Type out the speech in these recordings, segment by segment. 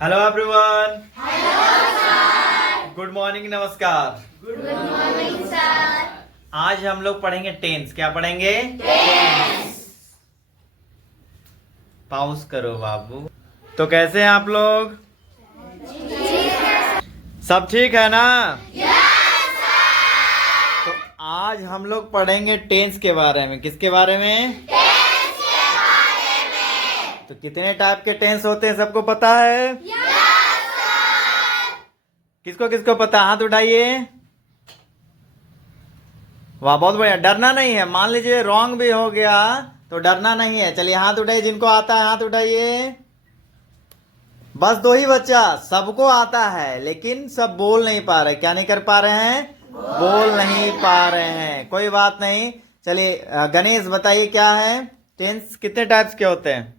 Hello everyone. Good morning, नमस्कार। Good morning sir. आज हम लोग पढ़ेंगे टेंस। क्या पढ़ेंगे? पाउस करो बाबू। तो कैसे हैं आप लोग? सब ठीक है ना? तो आज हम लोग पढ़ेंगे टेंस के बारे में। किसके बारे में? तो कितने टाइप के टेंस होते हैं सबको पता है? किसको किसको पता? हाथ उठाइए। वाह, बहुत बढ़िया। डरना नहीं है। मान लीजिए रॉन्ग भी हो गया तो डरना नहीं है। चलिए हाथ उठाइए, जिनको आता है हाथ उठाइए। बस दो ही बच्चा। सबको आता है लेकिन सब बोल नहीं पा रहे। क्या नहीं कर पा रहे हैं? बोल नहीं पा रहे हैं। कोई बात नहीं। चलिए गणेश बताइए क्या है? टेंस कितने टाइप्स के होते हैं?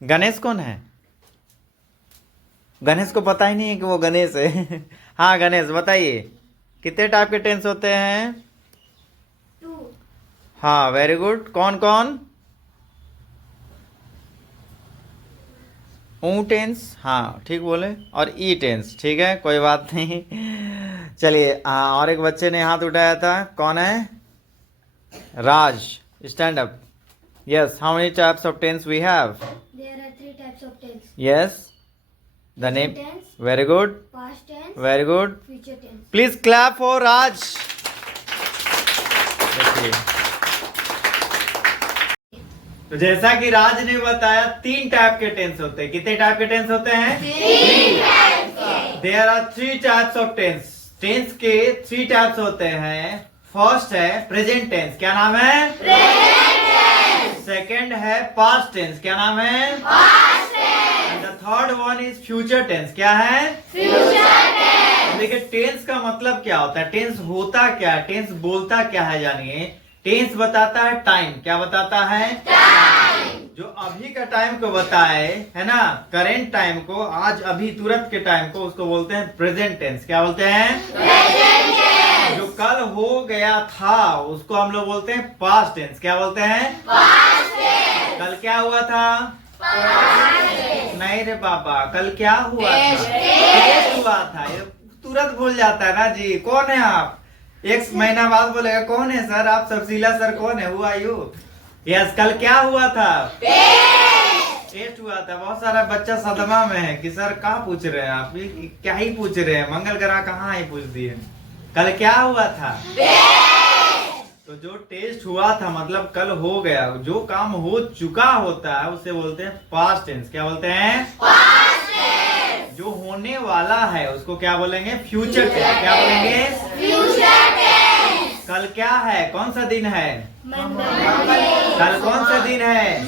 गणेश कौन है? गणेश को पता ही नहीं है कि वो गणेश है। हाँ गणेश बताइए, कितने टाइप के टेंस होते हैं? 2 हाँ वेरी गुड। कौन कौन? ऊ टेंस, हाँ ठीक बोले। और ई टेंस, ठीक है कोई बात नहीं। चलिए और एक बच्चे ने हाथ उठाया था। कौन है? Raj, stand up. Yes, how many types of tense we have? There are 3 types of tense. Yes, the name. Present tense, very good, past tense, very good. future tense. Please clap for Raj. देखिए, तो जैसा कि राज ने बताया 3 type के tense होते हैं। कितने टाइप के टेंस होते हैं? 3। There are 3 types of tense. Tense के 3 टाइप्स होते हैं। फर्स्ट है प्रेजेंट टेंस। क्या नाम है? Present tense. सेकंड है पास्ट टेंस। क्या नाम है? Past tense. And the third one is future tense. क्या है? Future tense. देखिए टेंस का मतलब क्या होता है, टेंस होता क्या है, टेंस बोलता क्या है। जानिए, टेंस बताता है टाइम। क्या बताता है? टाइम। जो अभी का टाइम को बताए, है ना, करेंट टाइम को, आज अभी तुरंत के टाइम को, उसको बोलते हैं प्रेजेंट टेंस। क्या बोलते हैं? Present tense. जो कल हो गया था उसको हम लोग बोलते हैं पास्ट टेंस। क्या बोलते हैं? Past tense. कल क्या हुआ था? नहीं रे पापा, कल क्या हुआ था? टेस्ट हुआ था। ये तुरंत भूल जाता है ना जी। कौन है आप? एक महीना बाद बोलेगा कौन है सर आप? सबशीला सर कौन है? Who are you? यस, कल क्या हुआ था? टेस्ट हुआ था। बहुत सारा बच्चा सदमा में है कि सर कहाँ पूछ रहे हैं आप? ये क्या ही पूछ रहे हैं? मंगल ग्रह कहाँ ही पूछ दिए। कल क्या हुआ था? तो जो टेस्ट हुआ था मतलब कल हो गया। जो काम हो चुका होता है उसे बोलते हैं पास्ट टेंस। क्या बोलते हैं? Past tense. जो होने वाला है उसको क्या बोलेंगे? Future tense. क्या बोलेंगे? Future tense. कल क्या है? कौन सा दिन है? कल कौन सा दिन है?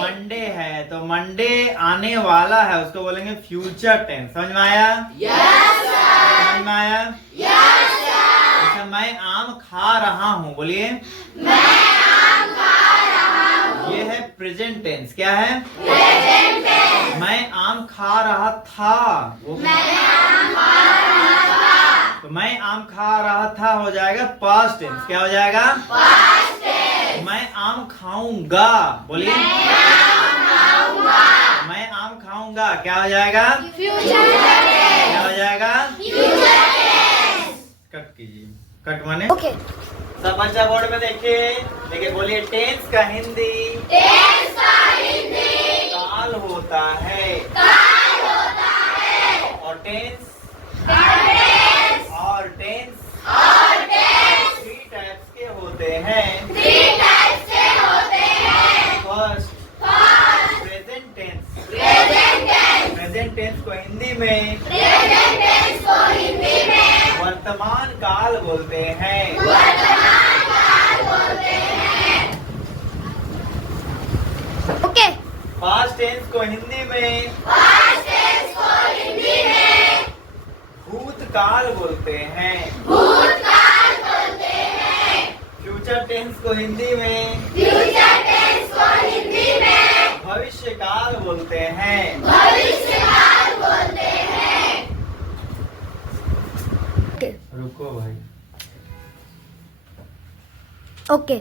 मंडे है। तो मंडे आने वाला है उसको बोलेंगे फ्यूचर टेंस। समझ में आया? समझ में आया? अच्छा, मैं आम खा रहा हूँ। बोलिए, मैं आम खा रहा हूँ। ये है प्रेजेंट टेंस। क्या है? Present tense. मैं आम खा रहा था। मैं आम खा रहा था। तो मैं आम खा रहा था हो जाएगा पास्ट टेंस। क्या हो जाएगा? Past tense. मैं आम खाऊंगा। बोलिए, मैं आम खाऊंगा। क्या हो जाएगा? Future tense. क्या हो जाएगा? Future tense. कट कीजिए। कट माने Okay. सब बच्चा बोर्ड में देखिए बोलिए, टेंस का हिंदी काल होता है। और टेंस 3 टाइप्स के होते हैं। First present tense. Present tense को हिंदी में वर्तमान काल बोलते हैं। Okay. पास्ट टेंस को हिंदी में भूतकाल बोलते हैं। फ्यूचर टेंस को हिंदी में भविष्यकाल बोलते हैं। रुको भाई। Okay.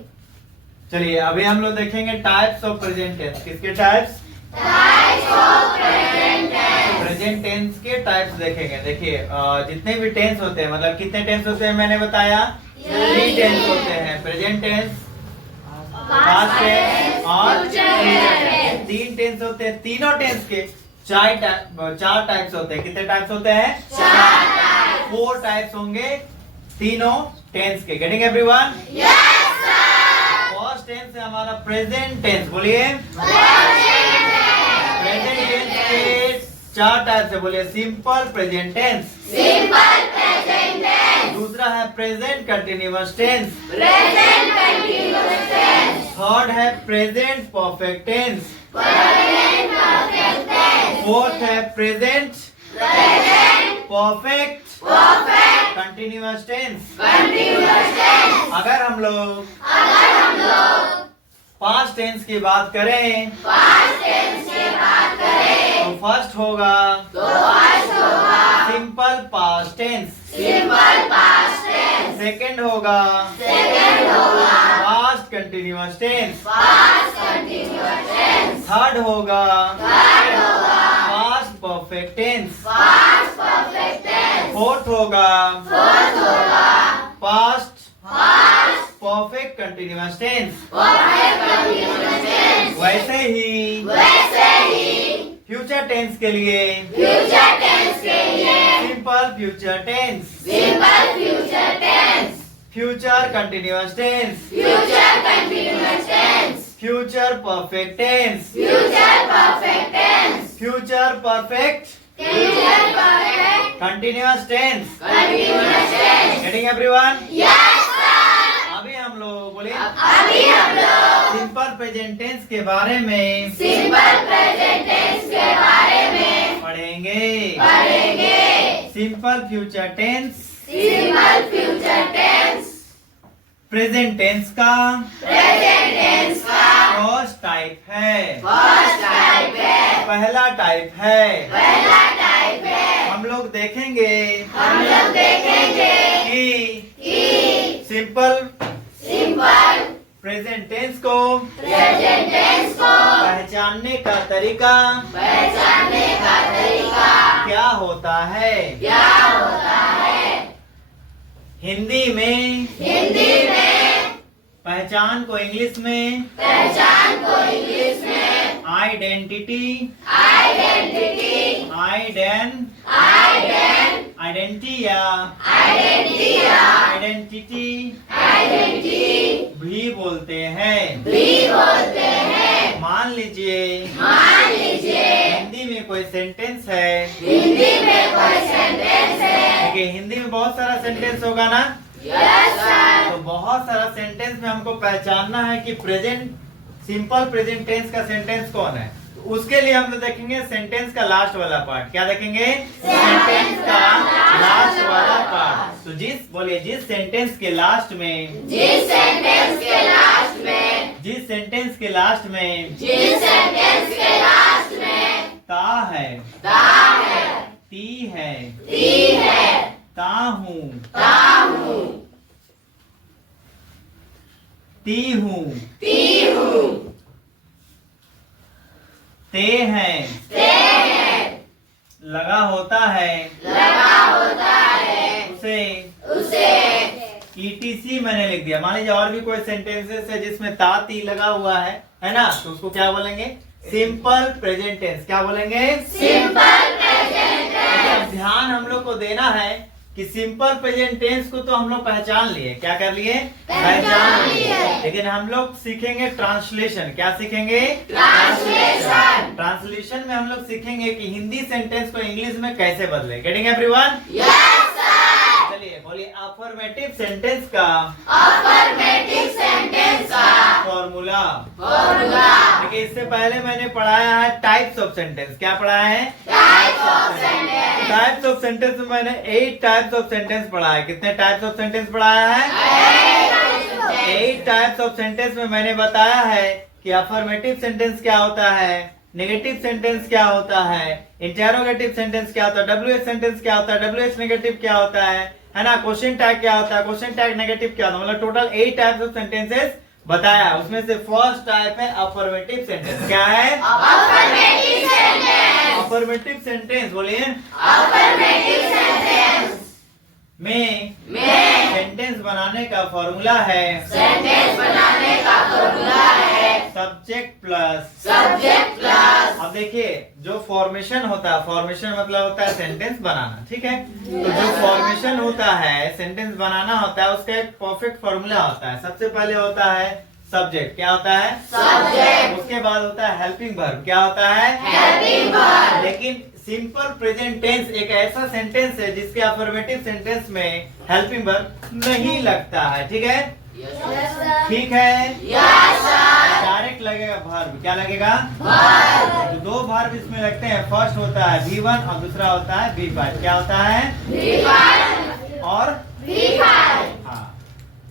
चलिए अभी हम लोग देखेंगे टाइप्स ऑफ प्रेजेंट टेंस। किसके टाइप्स? प्रेजेंट टेंस के टाइप्स देखेंगे। देखिए जितने भी टेंस होते हैं, मतलब कितने टेंस होते हैं मैंने बताया, 3 टेंस होते हैं, प्रेजेंट टेंस, पास्ट टेंस और फ्यूचर टेंस। 3 टेंस होते हैं। तीनों टेंस के 4 टाइप्स होते हैं। कितने टाइप्स होते हैं? 4 टाइप्स होंगे तीनों टेंस के। Getting everyone? फर्स्ट टेंस है हमारा प्रेजेंट टेंस। बोलिए प्रेजेंट टेंस के 4 टाइप्स है। बोलिए सिंपल प्रेजेंट टेंस, दूसरा है प्रेजेंट कंटिन्यूअस टेंस, थर्ड है प्रेजेंट परफेक्ट टेंस, फोर्थ है प्रेजेंट परफेक्ट कंटिन्यूअस टेंस। अगर हम लोग पास्ट टेंस की बात करें तो फर्स्ट होगा सिंपल पास्ट टेंस, सेकंड होगा पास्ट कंटिन्यूअस टेंस, थर्ड होगा पास्ट परफेक्ट टेंस, फोर्थ होगा पास्ट परफेक्ट कंटिन्यूअस टेंस। वैसे ही फ्यूचर टेंस के लिए simple future tense, future continuous tense, future perfect tense, future perfect continuous tense. Getting everyone? अभी हम लोग बोले सिंपल प्रेजेंट टेंस के बारे में पढ़ेंगे। Simple future tense present tense का फर्स्ट टाइप है, पहला टाइप है। हम लोग देखेंगे कि सिंपल प्रेजेंट टेंस को पहचानने का तरीका क्या होता है। हिंदी में पहचान को इंग्लिश में आइडेंटिटी, आइडेंटिटी या आइडेंटिटी भी बोलते हैं। मान लीजिए हिंदी में कोई सेंटेंस है, देखिए हिंदी में बहुत सारा सेंटेंस होगा ना। तो बहुत सारा सेंटेंस में हमको पहचानना है कि प्रेजेंट सिंपल प्रेजेंट टेंस का सेंटेंस कौन है। उसके लिए हम लोग देखेंगे सेंटेंस का लास्ट वाला पार्ट। क्या देखेंगे? सेंटेंस का लास्ट वाला पार्ट। तो जिस सेंटेंस के लास्ट में ता है, ती है, ता हूँ, ती हूँ, ते हैं, लगा होता है, उसे ETC मैंने लिख दिया। मान लीजिए और भी कोई सेंटेंसेस है जिसमें ता ती लगा हुआ है ना, तो उसको क्या बोलेंगे? Simple present tense. क्या बोलेंगे? Simple present tense. ध्यान हम लोग को देना है कि सिंपल प्रेजेंट टेंस को तो हम लोग पहचान लिए। क्या कर लिए? पहचान लिए। लेकिन हम लोग सीखेंगे ट्रांसलेशन। क्या सीखेंगे? ट्रांसलेशन में हम लोग सीखेंगे कि हिंदी सेंटेंस को इंग्लिश में कैसे बदले। Getting everyone? चलिए बोलिए अफर्मेटिव सेंटेंस का फॉर्मूला। देखिए इससे पहले मैंने पढ़ाया है टाइप्स ऑफ सेंटेंस। क्या पढ़ाया है? टाइप्स ऑफ सेंटेंस में मैंने 8 टाइप्स ऑफ सेंटेंस पढ़ा है। कितने टाइप्स ऑफ सेंटेंस पढ़ाया है? 8 टाइप्स ऑफ सेंटेंस में मैंने बताया है कि अफर्मेटिव सेंटेंस क्या होता है, नेगेटिव सेंटेंस क्या होता है, इंटरोगेटिव सेंटेंस क्या होता है, WH सेंटेंस क्या होता है, WH नेगेटिव क्या होता है ना, क्वेश्चन टैग क्या होता है, क्वेश्चन टैग नेगेटिव क्या होता है। मतलब टोटल 8 टाइप्स ऑफ सेंटेंसेस बताया। उसमें से फर्स्ट टाइप है अफर्मेटिव सेंटेंस। क्या है? Affirmative sentence. अफर्मेटिव सेंटेंस बोलिए। अफर्मेटिव सेंटेंस में में सेंटेंस बनाने का फॉर्मूला है सेंटेंस बनाने का फॉर्मूला है सब्जेक्ट प्लस। Subject plus. अब देखिए जो फॉर्मेशन होता है, फॉर्मेशन मतलब होता है सेंटेंस बनाना, ठीक है। तो जो फॉर्मेशन होता है सेंटेंस बनाना होता है उसका एक परफेक्ट फॉर्मूला होता है। सबसे पहले होता है सब्जेक्ट। क्या होता है? सब्जेक्ट। उसके बाद होता है हेल्पिंग वर्ब। क्या होता है? Helping verb. लेकिन सिंपल प्रेजेंट टेंस एक ऐसा सेंटेंस है जिसके अफर्मेटिव सेंटेंस में हेल्पिंग वर्ब नहीं लगता है, ठीक है। Yes, sir. ठीक है। Yes sir. डायरेक्ट लगेगा वर्ब। क्या लगेगा? वर्ब। तो दो वर्ब इसमें लगते हैं। फर्स्ट होता है V1 और दूसरा होता है V5। क्या होता है? V1 और V5 हाँ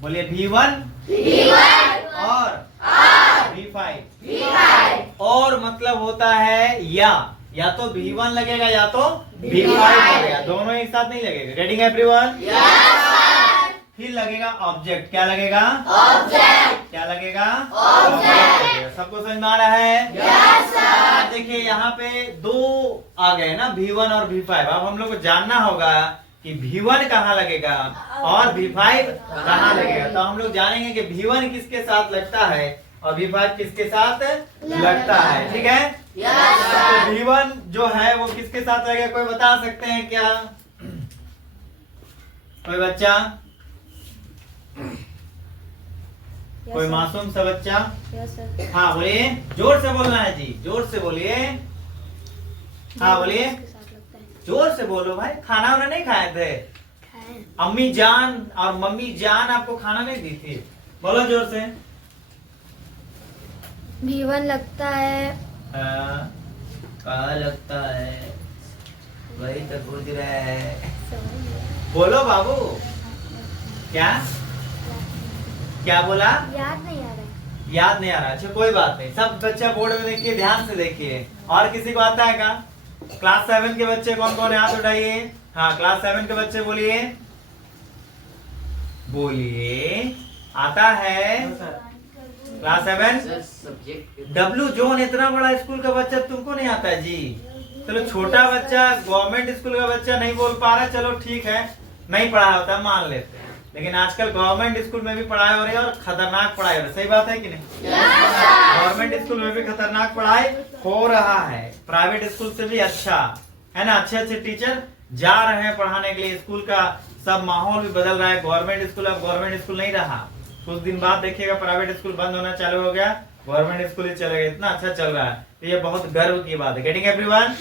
बोलिए V1 V1 और और V5। V5 और मतलब होता है या तो V1 लगेगा या तो V5 लगेगा, दोनों एक साथ नहीं लगेगा। Getting everyone? Yes sir. फिर लगेगा ऑब्जेक्ट। क्या लगेगा? ऑब्जेक्ट। क्या लगेगा? Object। लगेगा। सबको समझ में आ रहा है? Yes sir. देखिए यहाँ पे दो आ गए ना, V1 और V5। अब हम लोग को जानना होगा कि V1 कहाँ लगेगा और V5 कहाँ लगेगा। तो हम लोग जानेंगे कि V1 किसके साथ लगता है और V5 किसके साथ लगता है, ठीक है। यस तो सर। V1 जो है वो किसके साथ लगेगा, कोई बता सकते हैं क्या? कोई बच्चा? Yes, कोई sir. मासूम सा बच्चा? Yes, sir. हाँ बोलिए, जोर से बोलना है जी, जोर से बोलिए। हाँ बोलिए, इसके साथ लगता है। जोर से बोलो भाई। खाना वाना नहीं खाए थे? खाएं। अम्मी जान और मम्मी जान आपको खाना नहीं दी थी? बोलो जोर से। V1 लगता है कहा लगता है वही तो पूछ रहा है। बोलो बाबू। क्या क्या बोला? याद नहीं आ रहा है। याद नहीं आ रहा? अच्छा कोई बात नहीं, सब बच्चा बोर्ड में देखिए, ध्यान से देखिए। और किसी को आता है क्या? क्लास 7 के बच्चे कौन कौन है? हाथ उठाइए। हाँ क्लास 7 के बच्चे बोलिए, बोलिए आता है क्लास 7। डब्लू जोन इतना बड़ा स्कूल का बच्चा तुमको नहीं आता है जी? चलो छोटा बच्चा गवर्नमेंट स्कूल का बच्चा नहीं बोल पा रहा, चलो ठीक है, नहीं पढ़ाया होता मान लेते हैं। लेकिन आजकल गवर्नमेंट स्कूल में भी पढ़ाई हो रही है और खतरनाक पढ़ाई हो रही है। सही बात है कि नहीं? गवर्नमेंट स्कूल में भी खतरनाक पढ़ाई हो रहा है, प्राइवेट स्कूल से भी अच्छा है ना। अच्छे अच्छे टीचर जा रहे हैं पढ़ाने के लिए, स्कूल का सब माहौल भी बदल रहा है। गवर्नमेंट स्कूल अब गवर्नमेंट स्कूल नहीं रहा, कुछ दिन बाद देखिएगा प्राइवेट स्कूल बंद होना चालू हो गया, गवर्नमेंट स्कूल ही चलेगा। इतना अच्छा चल रहा है, तो ये बहुत गर्व की बात है। Getting everyone?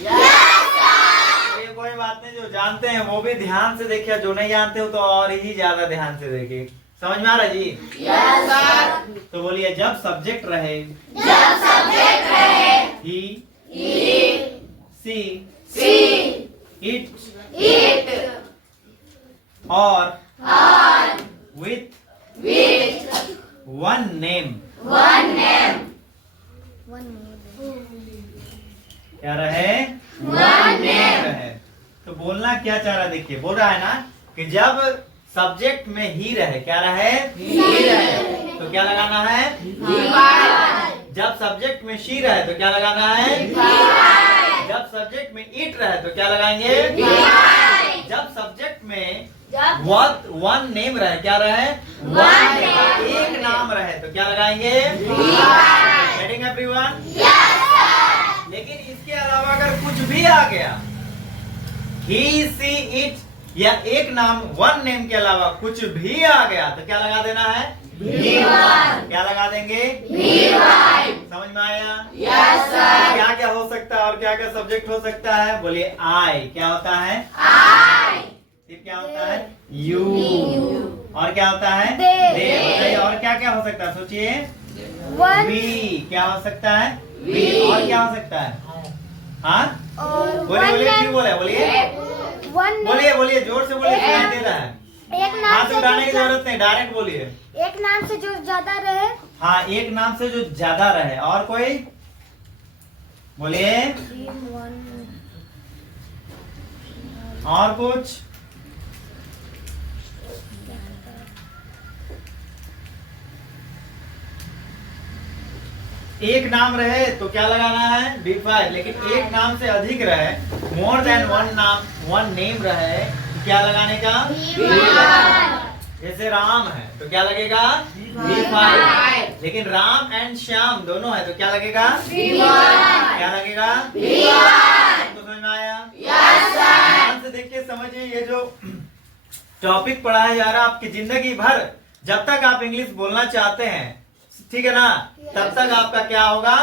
ये कोई बात नहीं, जो जानते हैं वो भी ध्यान से देखिए, जो नहीं जानते हो तो और ही ज्यादा ध्यान से देखिए। समझ में आ रहा है जी? Yes sir. तो बोलिए, जब सब्जेक्ट रहे जब सब्जेक्ट रहे ही सी इट और with one name one name One more. क्या रहे? वन नेम रहे। तो बोलना क्या चाह रहा है, देखिए बोल रहा है ना कि जब सब्जेक्ट में ही रहे, क्या रहे? ही रहे, तो क्या लगाना है? जब सब्जेक्ट में शी रहे तो क्या लगाना है? जब सब्जेक्ट में इट रहे तो क्या लगाएंगे? जब सब्जेक्ट में वन नेम रहे, क्या रहे? One name। एक नाम रहे तो क्या लगाएंगे? Getting everyone? लेकिन इसके अलावा अगर कुछ भी आ गया, ही सी इट या एक नाम वन नेम के अलावा कुछ भी आ गया तो क्या लगा देना है? क्या लगा देंगे? समझ में आया? Yes sir. क्या क्या हो सकता है और क्या क्या सब्जेक्ट हो सकता है? बोलिए आई। क्या होता है? फिर क्या होता है? यू। और क्या होता है? दे। बताइए और क्या क्या हो सकता है, सोचिए। One V. क्या हो सकता है? वी। और क्या हो सकता है? हाँ और बोलिए one बोलिए, name- क्यों बोले? बोलिए one name- बोलिए बोलिए, जोर से बोलिए, सुनाई दे रहा है। एक नाम हाथ से उठाने की जो जरूरत नहीं, डायरेक्ट बोलिए। एक नाम से जो ज्यादा रहे हाँ एक नाम से जो ज्यादा रहे। और कोई बोलिए, और कुछ? एक नाम रहे तो क्या लगाना है V5, लेकिन एक नाम से अधिक रहे, मोर देन वन नेम रहे तो क्या लगाने का जैसे राम है तो क्या लगेगा V5, लेकिन राम एंड श्याम दोनों है तो क्या लगेगा क्या लगेगा तो समझ में आया? ध्यान से देखिए, समझिए, ये जो टॉपिक पढ़ाया जा रहा है आपकी जिंदगी भर जब तक आप इंग्लिश बोलना चाहते हैं, ठीक है ना, तब तक आपका क्या होगा,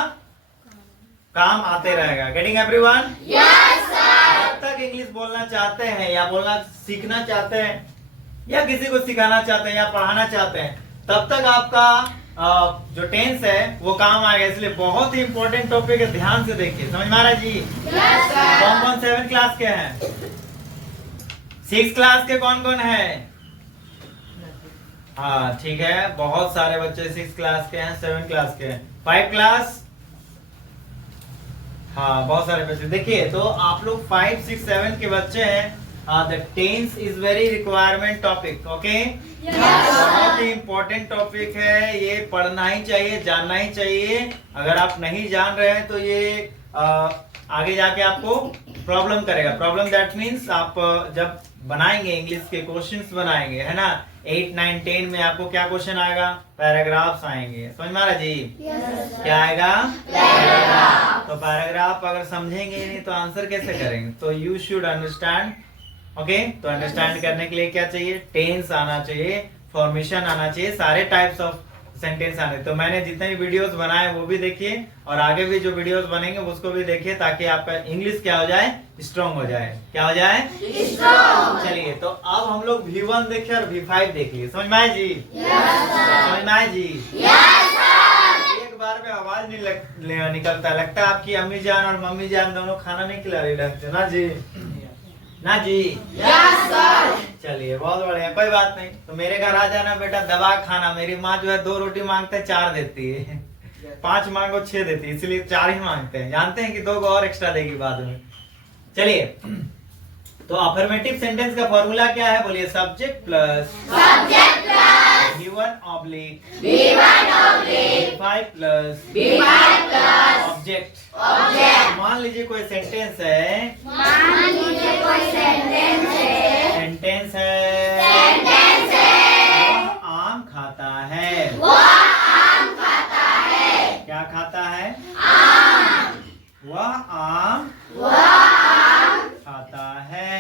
काम आते रहेगा। Getting everyone? जब तक इंग्लिश बोलना चाहते हैं या बोलना सीखना चाहते हैं या किसी को सिखाना चाहते हैं या पढ़ाना चाहते हैं, तब तक आपका जो टेंस है वो काम आएगा। इसलिए बहुत ही इंपॉर्टेंट टॉपिक है, ध्यान से देखिए। समझ में आ रहा है जी? कौन कौन 7 क्लास के हैं? 6 क्लास के कौन कौन है? हाँ ठीक है, बहुत सारे बच्चे 6 क्लास के हैं, 7 क्लास के हैं, 5 क्लास, हाँ बहुत सारे बच्चे। देखिए तो आप लोग 5, 6, 7 के बच्चे हैं। The tense is very requirement topic, okay? बहुत ही इम्पोर्टेंट टॉपिक है, ये पढ़ना ही चाहिए, जानना ही चाहिए। अगर आप नहीं जान रहे हैं तो ये आगे जाके आपको प्रॉब्लम करेगा। प्रॉब्लम दैट मीन्स आप जब बनाएंगे इंग्लिश के क्वेश्चंस बनाएंगे, है ना, 8, 9, 10 में आपको क्या क्वेश्चन आएगा? पैराग्राफ्स आएंगे। समझ में आ रहा जी? क्या आएगा? पैराग्राफ। तो पैराग्राफ अगर समझेंगे नहीं तो आंसर कैसे करेंगे? तो यू शुड अंडरस्टैंड, ओके? तो अंडरस्टैंड करने के लिए क्या चाहिए? टेंस आना चाहिए, फॉर्मेशन आना चाहिए, सारे टाइप्स ऑफ सेंटेंस आने। तो मैंने जितने भी वीडियोस बनाए वो भी देखिए और आगे भी जो वीडियोस बनेंगे उसको भी देखिए, ताकि आपका इंग्लिश क्या हो जाए, स्ट्रॉन्ग हो जाए। क्या हो जाए? स्ट्रॉन्ग। चलिए तो अब हम लोग V1 देखे और V5 देखिए। समझ में आए जी? समझ में आए जी? एक बार में आवाज नहीं निकलता, लगता है आपकी अम्मी जान और मम्मी जान दोनों खाना नहीं खिला रही ढंग से, ना जी? ना जी? चलिए बहुत बढ़िया, कोई बात नहीं। तो मेरे घर आ जाना बेटा, दबा खाना। मेरी माँ जो है 2 रोटी मांगते हैं 4 देती है, 5 मांगो 6 देती है, इसलिए 4 ही मांगते हैं। जानते हैं कि 2 को और एक्स्ट्रा देगी बाद में। चलिए तो अफर्मेटिव सेंटेंस का फॉर्मूला क्या है? बोलिए, subject plus V1 oblique V5 plus object. मान लीजिए कोई सेंटेंस है, सेंटेंस है वह आम खाता है। क्या खाता है? वह आम खाता है।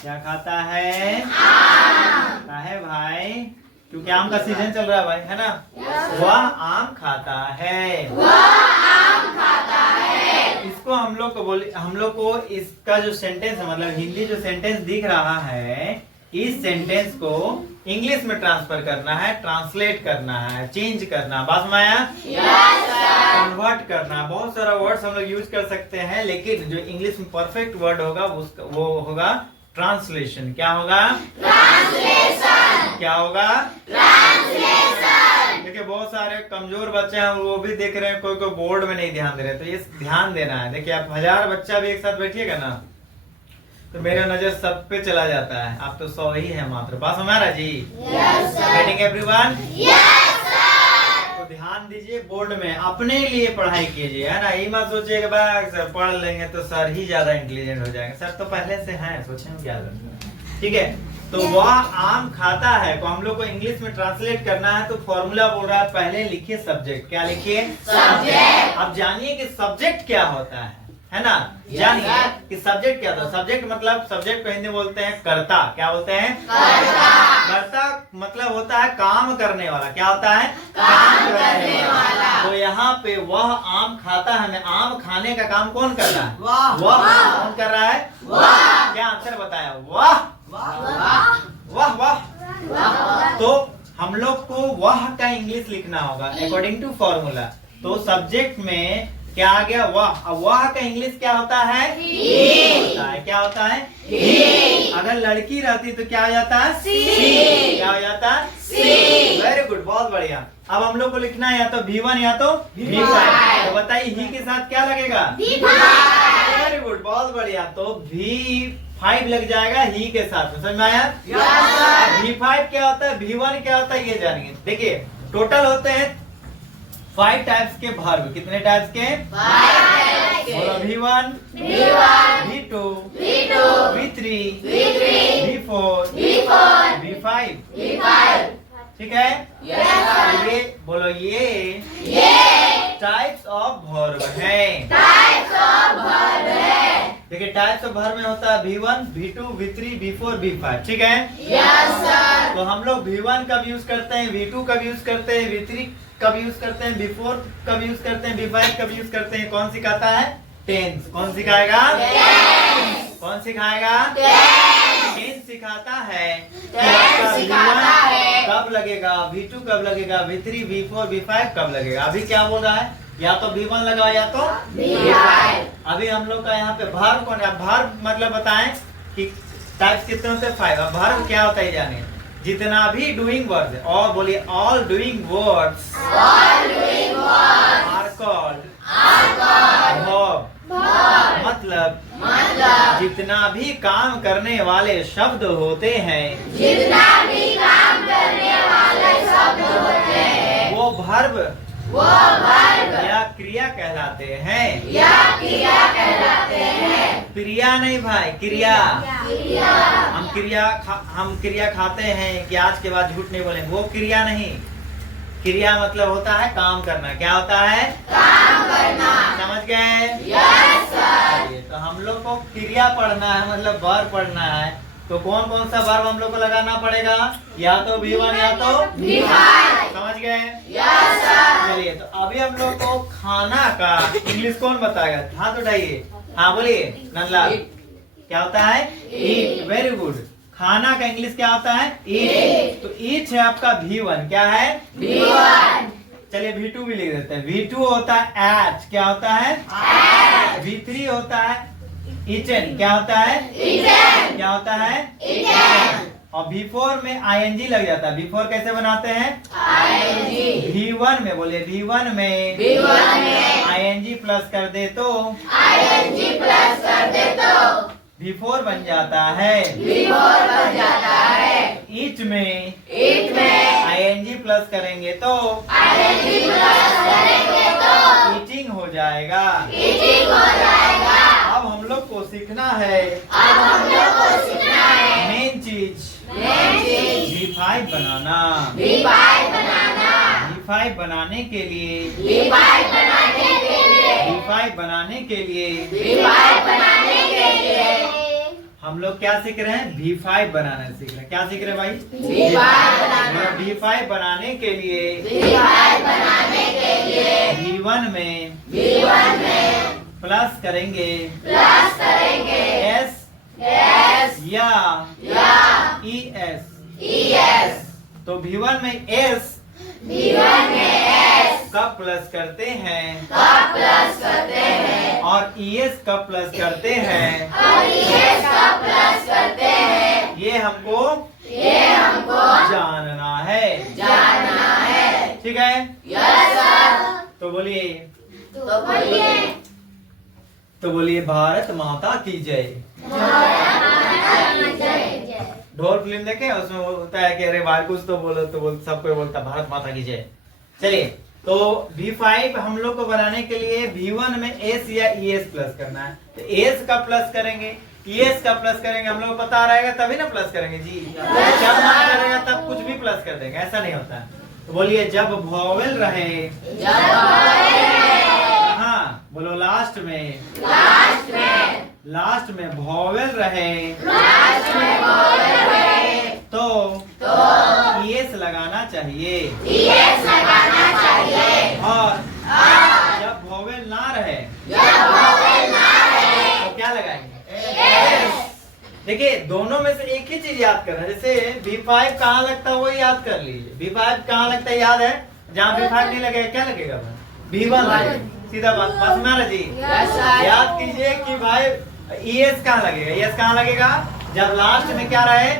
क्या खाता है? खाता है भाई, क्योंकि आम का सीजन चल रहा है भाई, है ना? वह आम खाता है। इसको हम लोग को इसका जो सेंटेंस है, मतलब हिंदी जो सेंटेंस दिख रहा है, इस सेंटेंस को इंग्लिश में ट्रांसफर करना है, ट्रांसलेट करना है, चेंज करना, बात में आया? कन्वर्ट करना। बहुत सारा वर्ड्स हम लोग यूज कर सकते हैं, लेकिन जो इंग्लिश में परफेक्ट वर्ड होगा वो होगा ट्रांसलेशन। क्या होगा? ट्रांसलेशन। क्या होगा? ट्रांसलेशन। देखिए बहुत सारे कमजोर बच्चे हैं, वो भी देख रहे हैं, कोई बोर्ड में नहीं ध्यान दे रहे, तो ये ध्यान देना है। देखिए आप 1000 बच्चा भी एक साथ बैठिएगा ना तो मेरा नजर सब पे चला जाता है, आप तो 100 ही है मात्र। बात हमारा जी? Getting everyone? तो ध्यान दीजिए, बोर्ड में अपने लिए पढ़ाई कीजिए, है ना? ये मत सोचिएगा भाई सर पढ़ लेंगे तो सर ही ज्यादा इंटेलिजेंट हो जाएंगे। सर तो पहले से हैं, सोचें क्या करना। ठीक है, तो वह आम खाता है को हम लोग को इंग्लिश में ट्रांसलेट करना है, तो फॉर्मूला बोल रहा है, पहले लिखिए सब्जेक्ट। क्या लिखिए? सब्जेक्ट। अब जानिए कि सब्जेक्ट क्या होता है ना? जानिए कि सब्जेक्ट क्या होता है। सब्जेक्ट मतलब, सब्जेक्ट को हिंदी बोलते हैं कर्ता। क्या बोलते हैं? कर्ता मतलब होता है काम करने वाला। क्या होता है? काम करने वाला। तो यहाँ पे वह आम खाता है, मैं आम खाने का काम कौन कर रहा है? वह कौन कर रहा है? क्या आंसर बताया? वाह वाह वाह। तो हम लोग को वह का इंग्लिश लिखना होगा अकॉर्डिंग टू फॉर्मूला। तो सब्जेक्ट में क्या आ गया? वह। अब वह का इंग्लिश क्या होता है? होता है। क्या होता है? अगर लड़की रहती तो क्या हो जाता है? क्या हो जाता है? वेरी गुड, बहुत बढ़िया। अब हम लोग को लिखना है या तो V1 या तो V5। तो बताइए ही के साथ क्या लगेगा? वेरी गुड, बहुत बढ़िया। तो V5 लग जाएगा ही के साथ में। समझ में आया? V5 क्या होता है, V1 क्या होता है, ये जानिए। देखिए टोटल होते हैं 5 टाइप्स के वर्ब। कितने टाइप्स के? 5 टाइप्स के। बोलो V1, V1, V2, V2, V3, V3, V4, V4, V5। V5। ठीक है? Yes, sir. तो ये बोलो, ये टाइप्स ऑफ वर्ब है। टाइप्स ऑफ वर्ब है। देखिए टाइप्स ऑफ वर्ब में होता है V1, V2, V3, V4, V5। ठीक है? Yes sir. तो हम लोग V1 कब यूज करते हैं, V2 कब यूज करते हैं, V3 कब यूज करते हैं, V4 कब यूज करते हैं, V5 कब यूज करते हैं? कौन सिखाता है? टेंस। कौन सिखाएगा? कौन सिखाएगा? टेंस सिखाता है कि आपका सिखाता V1 है। कब लगेगा, V2 कब लगेगा, V3, V4, V5 कब लगेगा। अभी क्या बोल रहा है? या तो V1 लगा या तो V5। अभी हम लोग का यहाँ पे वर्ब कौन है? वर्ब मतलब बताएं कि टाइप्स कितने होते हैं? 5। अब वर्ब क्या होता है जाने? जितना भी डूइंग वर्ड्स है, और बोलिए all doing words are called verb. मतलब जितना भी काम करने वाले शब्द होते हैं, जितना भी काम करने वाले शब्द होते हैं, वो वर्ब वो वर्ब या क्रिया कहलाते हैं। या क्रिया कहलाते हैं। क्रिया नहीं भाई, क्रिया। क्रिया। हम क्रिया खाते हैं कि आज के बाद झूठ नहीं बोलेंगे, वो क्रिया नहीं। क्रिया मतलब होता है काम करना। क्या होता है? काम करना। समझ गए? Yes sir. चलिए, तो हम लोग को क्रिया पढ़ना है, मतलब वर्ब पढ़ना है। तो कौन कौन सा वर्ब हम लोग को लगाना पड़ेगा? या तो V1 या तो V5। समझ गए? Yes sir. चलिए, तो अभी हम लोग को खाना का इंग्लिश कौन बताएगा? हाथ उठाइए। हाँ बोलिए नंदलाल। क्या होता है? ईट। Very good. खाना का इंग्लिश क्या होता है? ईट। तो ईट है आपका V1। क्या है? V1। चलिए V2 भी लिख देते हैं। V2 होता है एट। क्या होता है? V3 होता है ईटन। क्या होता है? Eaten। क्या होता है? Eaten। और V4 में ing लग जाता है। V4 कैसे बनाते हैं? ing। V1 में बोले, V1 में V1 में ing प्लस कर दे तो ing प्लस कर दे तो V4 बन जाता है। V4 बन जाता है। ईट में Eat में ing प्लस करेंगे तो ing प्लस करेंगे तो ईटिंग हो जाएगा। eating हो जाएगा। अब हम लोग को सीखना है अब हम लोग को सीखना है मेन चीज मेन चीज V5 बनाना। V5 बनाना। V5 बनाने के लिए V5 बनाने के लिए V5 बनाने के लिए V5 बनाने के लिए हम लोग क्या सीख रहे हैं? V5 बनाना सीख रहे हैं। क्या सीख रहे हैं भाई? V5 बनाना। V5 बनाने के लिए V5 बनाने के लिए V1 में V1 में प्लस करेंगे प्लस करेंगे S या ES। ES। तो V1 में S V1 में S कब प्लस करते हैं कब प्लस करते हैं और ES कब प्लस करते हैं, और ES कब प्लस करते हैं, ये हमको जानना है। जानना है। ठीक है? Yes sir. तो बोलिए तो बोलिए भारत माता की जय। ढोल फिल्म देखे, उसमें होता है कि अरे भाई कुछ तो बोलो, तो सबको बोलता भारत माता की जय। चलिए, तो V5 हम लोग को बनाने के लिए V1 में S या ES प्लस करना है। तो S का प्लस करेंगे, ES का प्लस करेंगे, हम लोग को पता रहेगा तभी ना प्लस करेंगे जी। जब ना करेगा तब कुछ भी प्लस कर देंगे, ऐसा नहीं होता है। तो बोलिए जब वॉवेल रहे, हाँ बोलो लास्ट में वॉवेल रहे तो ES लगाना चाहिए। और जब वॉवेल ना रहे तो क्या लगाएंगे? देखिए दोनों में से एक ही चीज याद करना है। जैसे V5 कहाँ लगता है वो याद कर लीजिए। V5 कहाँ लगता है याद है? जहाँ V5 नहीं लगेगा क्या लगेगा? V1 लगेगा। सीधा बात, बस मारा जी। याद कीजिए कि भाई ES कहाँ लगेगा? ES कहाँ लगेगा? जब लास्ट में क्या रहे?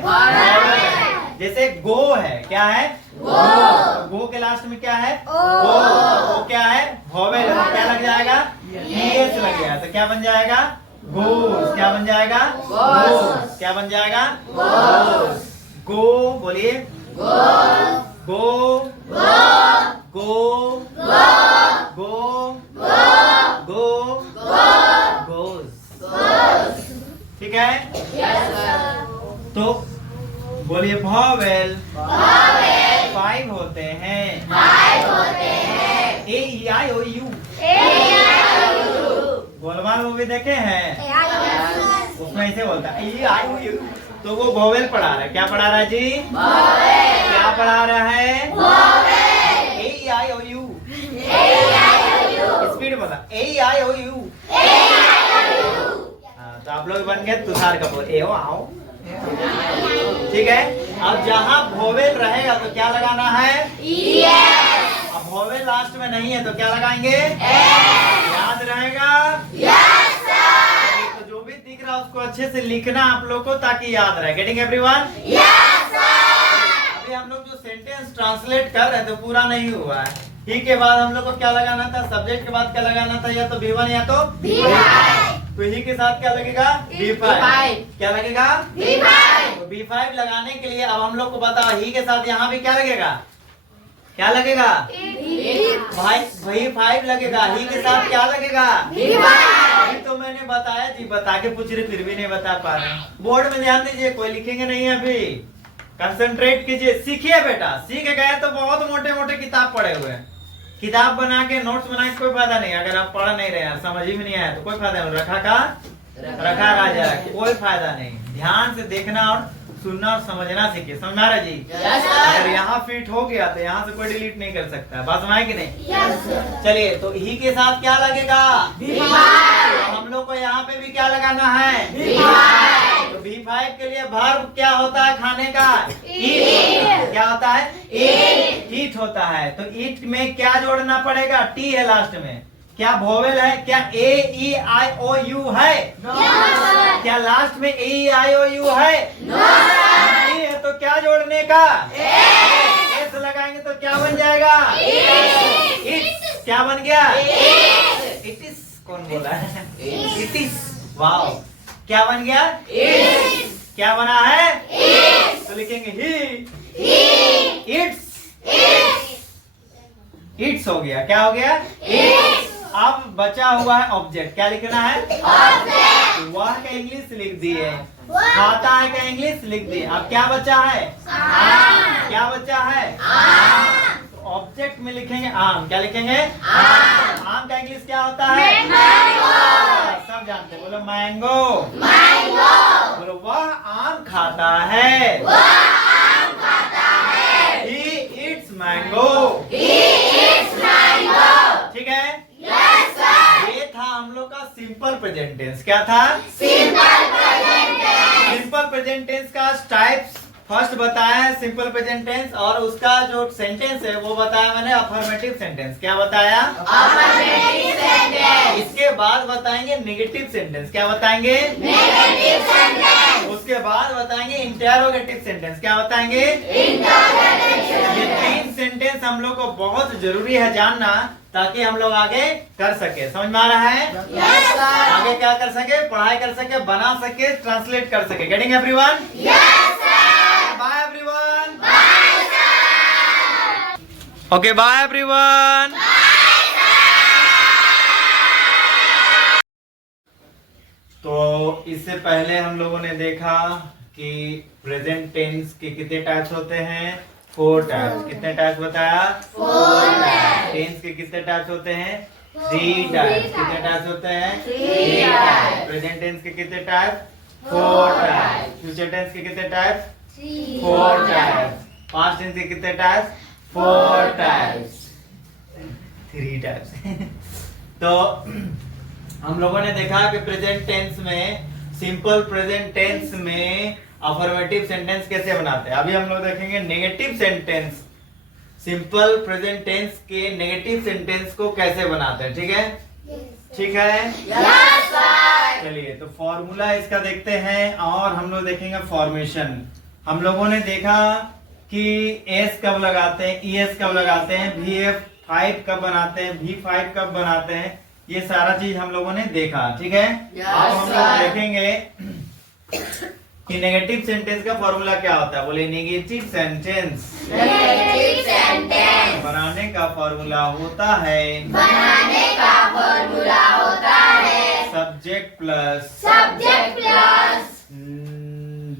जैसे गो है, क्या है? गो के लास्ट में क्या है? ओ क्या है? वॉवेल है, क्या लग जाएगा? ES लग गया तो क्या बन जाएगा? गोस। क्या बन जाएगा? गोस। क्या बन जाएगा? गो। बोलिए गो। आई ओ यू। गोलमाल मूवी देखे हैं? उसमें ऐसे बोलता है ए आई ओ यू। तो वो वोवेल पढ़ा रहा है। क्या पढ़ा रहा है जी? क्या पढ़ा रहा है? ए आई ओ यू। स्पीड बोला ए आई ओ यू। तो आप लोग बन गए तुषार कपूर। ए ओ आओ। ठीक है। अब जहाँ वोवेल रहेगा तो क्या लगाना है? अब वोवेल लास्ट में नहीं है तो क्या लगाएंगे? याद रहेगा? तो जो भी दिख रहा है उसको अच्छे से लिखना आप लोग को ताकि याद रहे। Getting everyone? अभी हम लोग जो सेंटेंस ट्रांसलेट कर रहे थे पूरा नहीं हुआ है। ही के बाद हम लोग को क्या लगाना था? सब्जेक्ट के बाद क्या लगाना था? या तो V1 या तो V5। तो ही के साथ क्या लगेगा? V5। क्या लगेगा? तो V5 लगाने के लिए अब हम लोग को बताओ ही के साथ यहाँ भी क्या लगेगा? क्या लगेगा? V5 लगेगा। ही के साथ क्या लगेगा? अभी तो मैंने बताया जी, बता के पूछ रहे फिर भी नहीं बता पा रहे। बोर्ड में ध्यान दीजिए, कोई लिखेंगे नहीं अभी। कंसंट्रेट कीजिए, सीखिए बेटा। सीख गए तो बहुत मोटे मोटे किताब पढ़े हुए हैं। किताब बना के नोट्स बना के कोई फायदा नहीं। अगर आप पढ़ नहीं रहे हैं, समझ ही में नहीं आया तो कोई फायदा नहीं। रखा राजा कोई फायदा नहीं। ध्यान से देखना और सुनना और समझना सीखिए। समझ आ रहा जी? अगर यहाँ फिट हो गया तो यहाँ से कोई डिलीट नहीं कर सकता। बात समझ कि नहीं? चलिए, तो ही के साथ क्या लगेगा? तो हम लोग को यहाँ पे भी क्या लगाना है? तो V5 के लिए वर्ब क्या होता है? खाने का ईट। क्या होता है? ईट होता है। तो ईट में क्या जोड़ना पड़ेगा? टी है लास्ट में। क्या वोवेल है? क्या A-E-I-O-U है? क्या लास्ट में A-E-I-O-U है? नहीं है तो क्या जोड़ने का? एस लगाएंगे तो क्या बन जाएगा? इट्स। क्या बन गया? It is. कौन बोला है? It is. वाओ, क्या बन गया? क्या बना है? तो लिखेंगे ही। इट्स। इट्स हो गया। क्या हो गया? अब बचा हुआ है ऑब्जेक्ट। क्या लिखना है? वह का इंग्लिश लिख दिए। खाता है का इंग्लिश लिख दिए। अब क्या बचा है? क्या बचा है? तो ऑब्जेक्ट में लिखेंगे आम। क्या लिखेंगे? आम का इंग्लिश क्या होता है? सब जानते हैं। बोलो मैंगो। बोलो वह आम खाता है। He eats mango। ठीक है? ये था हम लोग का सिंपल प्रेजेंट टेंस। क्या था? सिंपल प्रेजेंट टेंस का टाइप्स फर्स्ट बताया है सिंपल प्रेजेंट टेंस, और उसका जो सेंटेंस है वो बताया मैंने अफर्मेटिव सेंटेंस। क्या बताया? Affirmative sentence. इसके बाद बताएंगे नेगेटिव सेंटेंस। क्या बताएंगे? Negative sentence. उसके बाद बताएंगे इंटरोगेटिव सेंटेंस। क्या बताएंगे? इंटरोगेटिव। ये 3 सेंटेंस हम लोग को बहुत जरूरी है जानना ताकि हम लोग आगे कर सके। समझ में आ रहा है? yes, sir। आगे क्या कर सके? पढ़ाई कर सके, बना सके, ट्रांसलेट कर सके। Getting everyone? Yes sir. Bye everyone. Bye sir. Okay, bye everyone. Bye sir. तो इससे पहले हम लोगों ने देखा कि प्रेजेंट टेंस के कितने टाइप्स होते हैं? 4 टाइप्स। कितने टाइप्स बताया? 4 टाइप्स। टेंस के कितने टाइप्स होते हैं? 3 टाइप्स। कितने टाइप्स होते हैं? 3 टाइप्स। प्रेजेंट टेंस के कितने टाइप्स? 4 टाइप्स। फ्यूचर टेंस के कितने टाइप्स? 4 टाइप्स। पास्ट टेंस के कितने टाइप्स? 4 टाइप्स। 3 टाइप्स। तो हम लोगों ने देखा कि प्रेजेंट टेंस में, सिंपल प्रेजेंट टेंस में अफर्मेटिव सेंटेंस कैसे बनाते हैं। अभी हम लोग देखेंगे negative sentence. Simple present tense के नेगेटिव सेंटेंस को कैसे बनाते हैं। ठीक है? ठीक है? Yes sir. चलिए, तो फॉर्मूला इसका देखते हैं और हम लोग देखेंगे फॉर्मेशन। हम लोगों ने देखा कि एस कब लगाते हैं, ईएस कब लगाते हैं, VF5 कब बनाते हैं, V5 कब बनाते हैं, ये सारा चीज हम लोगों ने देखा। ठीक है? अब हम लोग देखेंगे कि नेगेटिव सेंटेंस का फॉर्मूला क्या होता है। बोले नेगेटिव सेंटेंस बनाने का फॉर्मूला होता है subject plus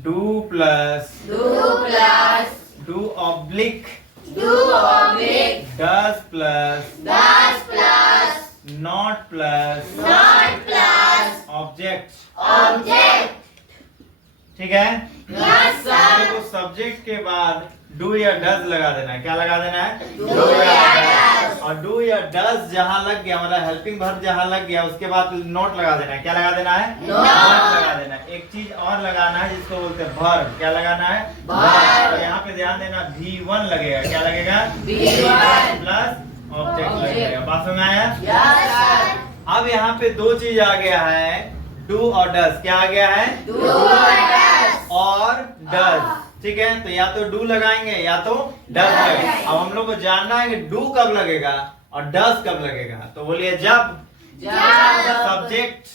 do plus do oblique does plus does लगा देना है। क्या लगा देना है? डू या डज। और डू या डज जहां लग गया मतलब हेल्पिंग वर्ब जहां लग गया उसके बाद नोट लगा देना है। क्या लगा देना है? नोट लगा देना है। एक चीज और लगाना है जिसको बोलते हैं वर्ब। क्या लगाना है? वर्ब। तो यहाँ पे ध्यान देना V1 लगेगा। क्या लगेगा? V1 प्लस ऑब्जेक्ट लगेगा। बात समझ में आया? अब यहाँ पे दो चीज आ गया है, डू और डज। क्या आ गया है? डू और डज। ठीक है, तो या तो डू लगाएंगे या तो डज लगेगा। अब हम लोग को जानना है कि डू कब लगेगा और डज कब लगेगा। तो बोलिए जब सब्जेक्ट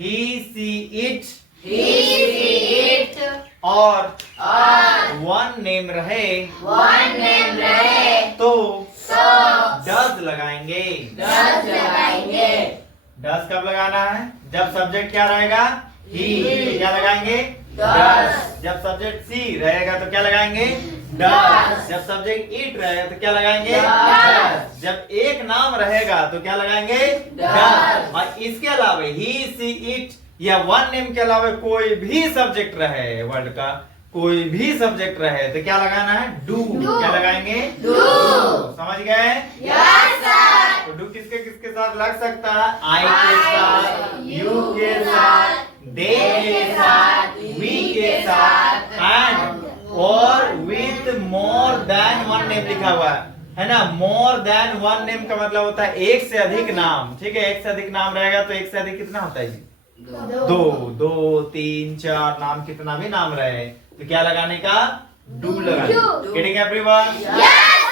ही सी इट और वन नेम रहे तो डज लगाएंगे। डज कब लगाना है? जब सब्जेक्ट क्या रहेगा? ही। क्या लगाएंगे? डज। जब सब्जेक्ट सी रहेगा तो क्या लगाएंगे? डज। जब सब्जेक्ट इट रहेगा तो क्या लगाएंगे? डज। जब एक नाम रहेगा तो क्या लगाएंगे? डज। और इसके अलावा ही सी इट या वन नेम के अलावा कोई भी सब्जेक्ट रहे, वर्ड का कोई भी सब्जेक्ट रहे तो क्या लगाना है? डू। क्या लगाएंगे? डू। समझ गए? Yes sir. तो डू किसके किसके साथ लग सकता है? आई के साथ, यू के साथ, दे के साथ, वी के साथ एंड और with more than one name लिखा हुआ है ना। मोर देन वन नेम का मतलब होता है एक से अधिक नाम। ठीक है, एक से अधिक नाम रहेगा तो एक से अधिक कितना होता है जी? दो, तीन, चार नाम, कितना भी नाम रहे तो क्या लगाने का? डू लगाने। Getting everyone? Yes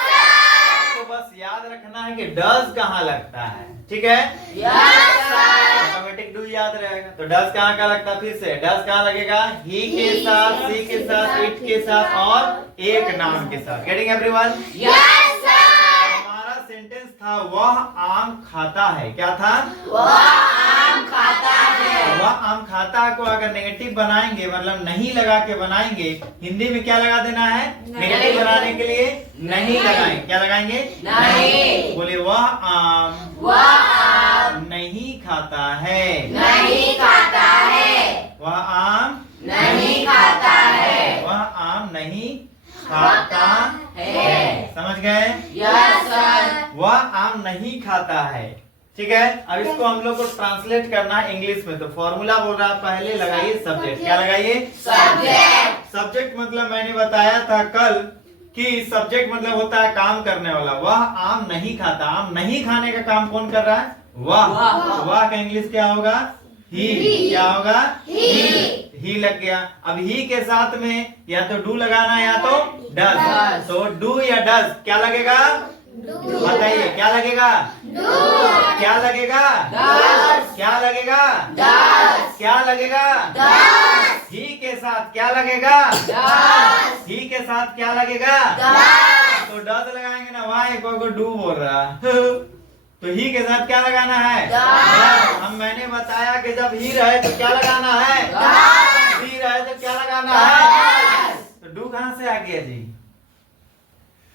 sir. तो बस याद रखना है कि डज कहाँ लगता है। ठीक है, यस सर। ऑटोमेटिक डू याद रहेगा। तो डज कहाँ का लगता है? फिर से डज कहाँ लगेगा? ही के साथ, सी के साथ, इट के साथ और एक नाम के साथ। Getting everyone? Yes sir. हमारा सेंटेंस था वह आम खाता है। क्या था? वह आम खाता है। वह आम खाता को अगर नेगेटिव बनाएंगे मतलब नहीं लगा के बनाएंगे, हिंदी में क्या लगा देना है? नेगेटिव बनाने के लिए नहीं लगाएंगे। क्या लगाएंगे? नहीं। बोले वह आम नहीं खाता है। नहीं खाता है। वह आम नहीं खाता है। वह आम नहीं खाता है। समझ गए? Yes sir. वह आम नहीं खाता है। ठीक है, अब इसको हम लोग को ट्रांसलेट करना है इंग्लिश में। तो फॉर्मूला बोल रहा है, पहले लगाइए सब्जेक्ट। क्या लगाइए? सब्जेक्ट। सब्जेक्ट मतलब मैंने बताया था कल कि सब्जेक्ट मतलब होता है काम करने वाला। वह आम नहीं खाता। आम नहीं खाने का काम कौन कर रहा है? वह। वह का इंग्लिश क्या होगा? ही। क्या होगा? ही लग गया। अब ही के साथ में या तो डू लगाना है या तो डज। तो डू या डज क्या लगेगा? बताइए क्या लगेगा? क्या लगेगा? क्या लगेगा? क्या लगेगा? ही के साथ क्या लगेगा? ही के साथ क्या लगेगा? तो डज लगाएंगे ना। वहाँ एक को डू बोल रहा तो ही के साथ क्या लगाना है? हम मैंने बताया कि जब ही रहे तो क्या लगाना है? ही रहे तो क्या लगाना है? तो डू कहां से आ गया जी?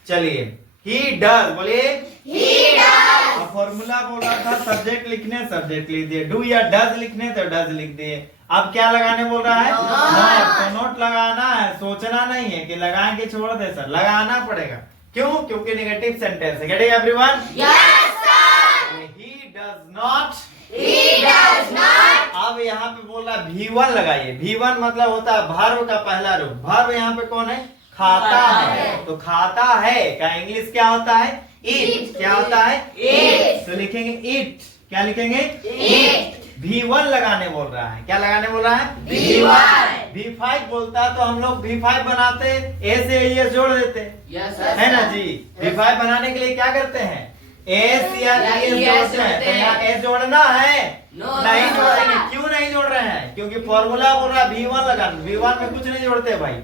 चलिए ही डज। बोलिए ही डज। फॉर्मूला बोल रहा था सब्जेक्ट लिखने, सब्जेक्ट लिख दिए। डू या डज लिखने तो डज लिख दिए। अब क्या लगाने बोल रहा है? नोट। तो नोट लगाना है, सोचना नहीं है कि लगाएंगे छोड़ दे सर, लगाना पड़ेगा। क्यों? क्योंकि नेगेटिव सेंटेंस है। Getting everyone? Yes sir. He does not. He does not। अब यहाँ पे बोल रहा है V1 लगाइए। V1 मतलब होता है वर्ब का पहला रूप। वर्ब यहाँ पे कौन है? खाता है। तो खाता है का इंग्लिश क्या होता है? इट। क्या होता है? इट। तो लिखेंगे इट। क्या लिखेंगे? इट। V1 लगाने बोल रहा है। क्या लगाने बोल रहा है? V1। V5 बोलता है तो हम लोग V5 बनाते ए से एस जोड़ देते है ना जी। V5 बनाने के लिए क्या करते हैं? एस या एस जोड़ते हैं। तो यहाँ एस जोड़ना है? नहीं जोड़ेंगे। क्यों नहीं जोड़ रहे हैं? क्योंकि फॉर्मूला बोल रहा है V1 लगाना। V1 में कुछ नहीं जोड़ते भाई।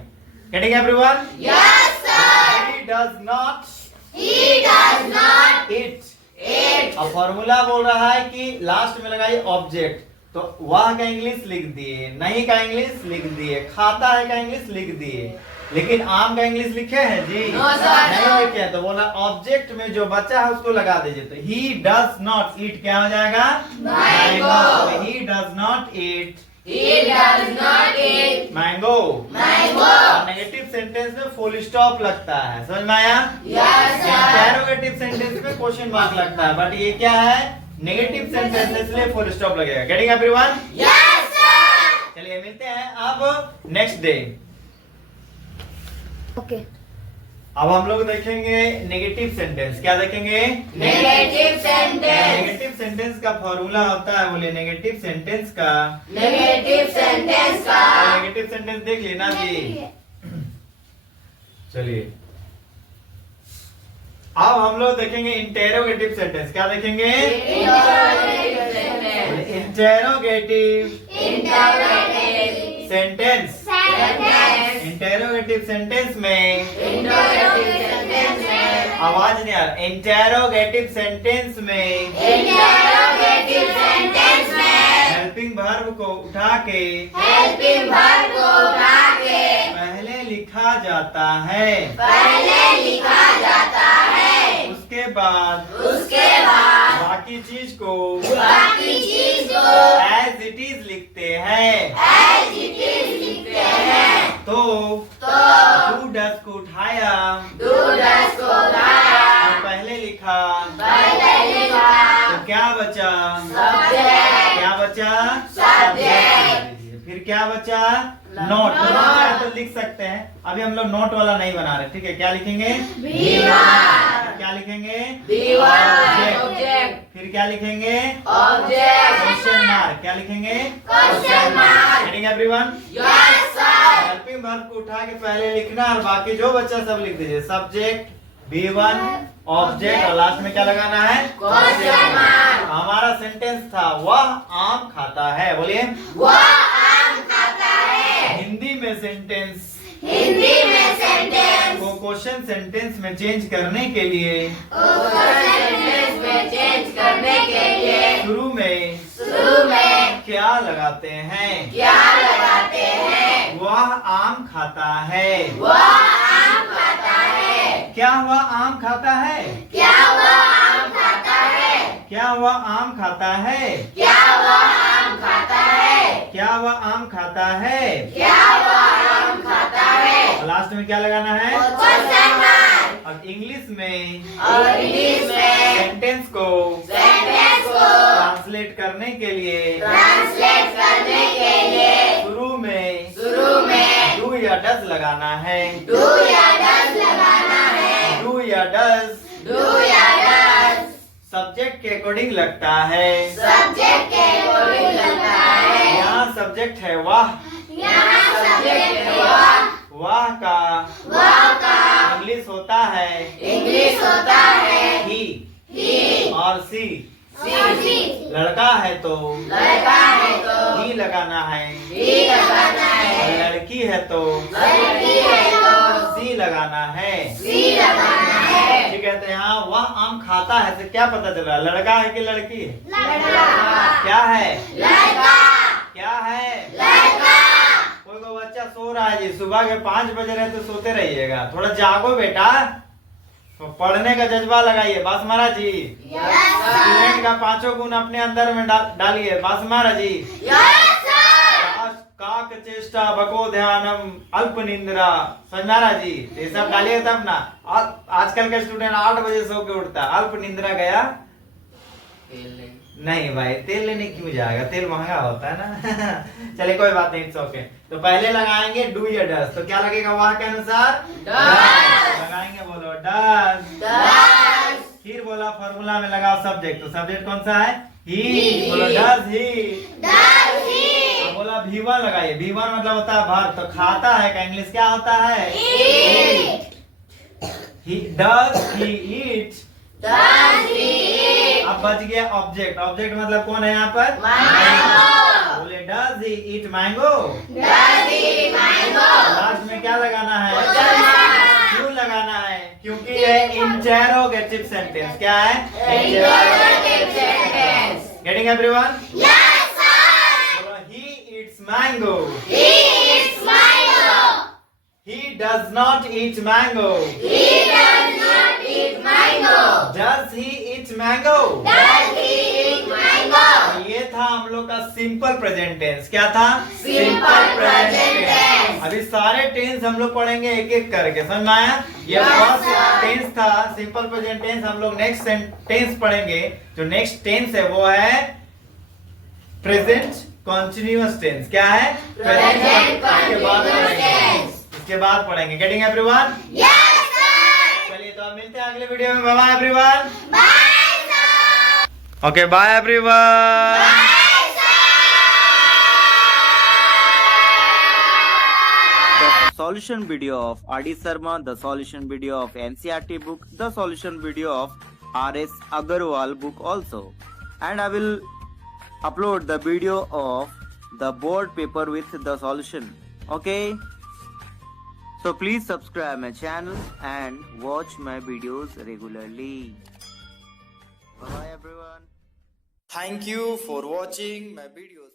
Getting everyone? Yes sir। He does not eat। अब फॉर्मूला बोल रहा है कि लास्ट में लगाइए ऑब्जेक्ट। तो वह का इंग्लिश लिख दिए, नहीं का इंग्लिश लिख दिए, खाता है का इंग्लिश लिख दिए, लेकिन आम का इंग्लिश लिखे हैं जी? नहीं लिखे हैं। तो बोला ऑब्जेक्ट में जो बचा है उसको लगा दीजिए। तो he does not eat क्या हो जाएगा? He does not eat He does not eat mango. mango. Negative sentence में फुल स्टॉप लगता है, समझ में आया? Yes, sir. इंटेरोगेटिव सेंटेंस में क्वेश्चन मार्क लगता है, बट ये क्या है? नेगेटिव सेंटेंस है, इसलिए फुल स्टॉप लगेगा। Getting everyone? Yes, sir. चलिए मिलते हैं अब नेक्स्ट डे। ओके अब हम लोग देखेंगे नेगेटिव सेंटेंस। क्या देखेंगे? Negative sentence. नेगेटिव सेंटेंस का फॉर्मूला होता है, बोले नेगेटिव सेंटेंस का। Negative sentence का नेगेटिव सेंटेंस देख लेना जी। चलिए अब हम लोग देखेंगे इंटेरोगेटिव सेंटेंस। क्या देखेंगे? interrogative sentence. Interrogative Interrogative sentence. sentence. Interrogative sentence में Interrogative sentence में आवाज नहीं आ रहा। इंटेरोगेटिव सेंटेंस में Interrogative sentence में हेल्पिंग वर्ब को उठा के helping verb को उठा के पहले लिखा जाता है, पहले लिखा जाता है, उसके बाद उसके बाद बाकी चीज को बाकी चीज को एज इट इज लिखते हैं। as it is लिखते हैं। तो तो डू डस को उठाया do does को उठाया, और पहले लिखा, पहले लिखा तो क्या बचा? subject, क्या बचा? Subject। फिर क्या बचा? नोट। तो लिख सकते हैं, अभी हम लोग नोट वाला नहीं बना रहे, ठीक है? क्या लिखेंगे? B1 क्या लिखेंगे? B1 object, फिर क्या लिखेंगे? object, question mark. क्या लिखेंगे? question mark. Getting everyone? Yes, sir. Helping verb को उठा के पहले लिखना और बाकी जो बच्चा सब लिख दीजिए। सब्जेक्ट B1 ऑब्जेक्ट और लास्ट में क्या लगाना है? Question mark. हमारा सेंटेंस था वह आम खाता है। बोलिए। वह आम खाता है। हिंदी में सेंटेंस हिंदी में सेंटेंस को क्वेश्चन सेंटेंस में चेंज करने के लिए सेंटेंस में चेंज करने के लिए शुरू में क्या लगाते हैं? क्या लगाते हैं? वह आम खाता है। वह आम खाता है। क्या वह आम खाता है? क्या वह आम खाता है? क्या वह आम खाता है? क्या वह आम खाता है? क्या वह आम खाता है? क्या वह आम खाता है? और लास्ट में क्या लगाना है? Question mark. अब इंग्लिश में और इंग्लिश में सेंटेंस को सेंटेंस को ट्रांसलेट करने के लिए ट्रांसलेट करने के लिए शुरू में डू या डज लगाना है। डू या डज लगाना है। डू या डज डू या डज सब्जेक्ट के अकॉर्डिंग लगता है। सब्जेक्ट के अकॉर्डिंग लगता है। यहाँ सब्जेक्ट है वाह, यहाँ सब्जेक्ट है वह। वाह का इंग्लिश होता है इंग्लिश होता है ही और सी। सी। लड़का है तो लड़का है तो ही लगाना है, ही लगाना और है। लड़की है तो लड़की है तो सी लगाना है। सी लगाना है। ठीक है, तो यहाँ वह आम खाता है तो क्या पता चल रहा है? लड़का है कि लड़की है? लड़का। क्या है? लड़का। क्या है? लड़का। कोई बच्चा सो रहा है जी, सुबह के 5 बज रहे तो सोते रहिएगा, थोड़ा जागो बेटा, तो पढ़ने का जज्बा लगाइए। बस महाराज जी, यस स्टूडेंट का 5 गुण अपने अंदर में डालिए। बस महाराज जी। Yes sir. काक चेष्टा बको ध्यानम अल्प निंद्रा, समझ महाराज जी, ये सब डालिए तब ना। आजकल का स्टूडेंट 8 बजे सो के उठता है, अल्प निंद्रा गया नहीं भाई, तेल लेने क्यों जाएगा, तेल महंगा होता है ना। चलिए कोई बात नहीं, इट्स ओके। तो पहले लगाएंगे डू या डज, तो क्या लगेगा वहाँ के अनुसार? Does। लगाएंगे, बोलो डज। डज। फिर बोला फॉर्मूला में लगाओ सब्जेक्ट, तो सब्जेक्ट कौन सा है? ही। He। बोलो डज ही। Does he. बोला V1 लगाइए, V1 मतलब होता है वर्ब, तो खाता है का इंग्लिश क्या होता है? Eat। Does he eat. Does he eat. अब बच गया ऑब्जेक्ट, ऑब्जेक्ट मतलब कौन है यहाँ पर? मैंगो। बोले does he eat mango. Does he mango. Last में क्या लगाना है? Question mark. क्यों लगाना है? क्योंकि ये इंटेरोगेटिव सेंटेंस क्या है? Interrogative sentence. Getting everyone? Yes sir. बोलो he eats mango. He eats mango. He does not eat mango. He does not eat mango. Does he eat mango? Does he eat mango? ये था हम लोग लोग का simple present tense. क्या था? Simple present tense। अभी सारे टेंस हम लोग पढ़ेंगे एक एक करके, समझ में आया? ये Yes, फर्स्ट sir। टेंस था सिंपल प्रेजेंट टेंस। हम लोग नेक्स्ट टेंस पढ़ेंगे। जो नेक्स्ट टेंस है वो है प्रेजेंट कंटीन्यूअस टेंस। क्या है? Present continuous tense। इसके बाद पढ़ेंगे। Getting everyone? Yes, sir। चलिए तो अब मिलते हैं अगले वीडियो में। Bye bye everyone. Bye, sir। Okay bye everyone. Bye, sir। The solution video of R.D. Sharma, the solution video of NCERT book, the solution video of R.S. Agarwal book also. And I will upload the video of the board paper with the solution. Okay? So please subscribe my channel and watch my videos regularly. Bye bye everyone. Thank you for watching my videos.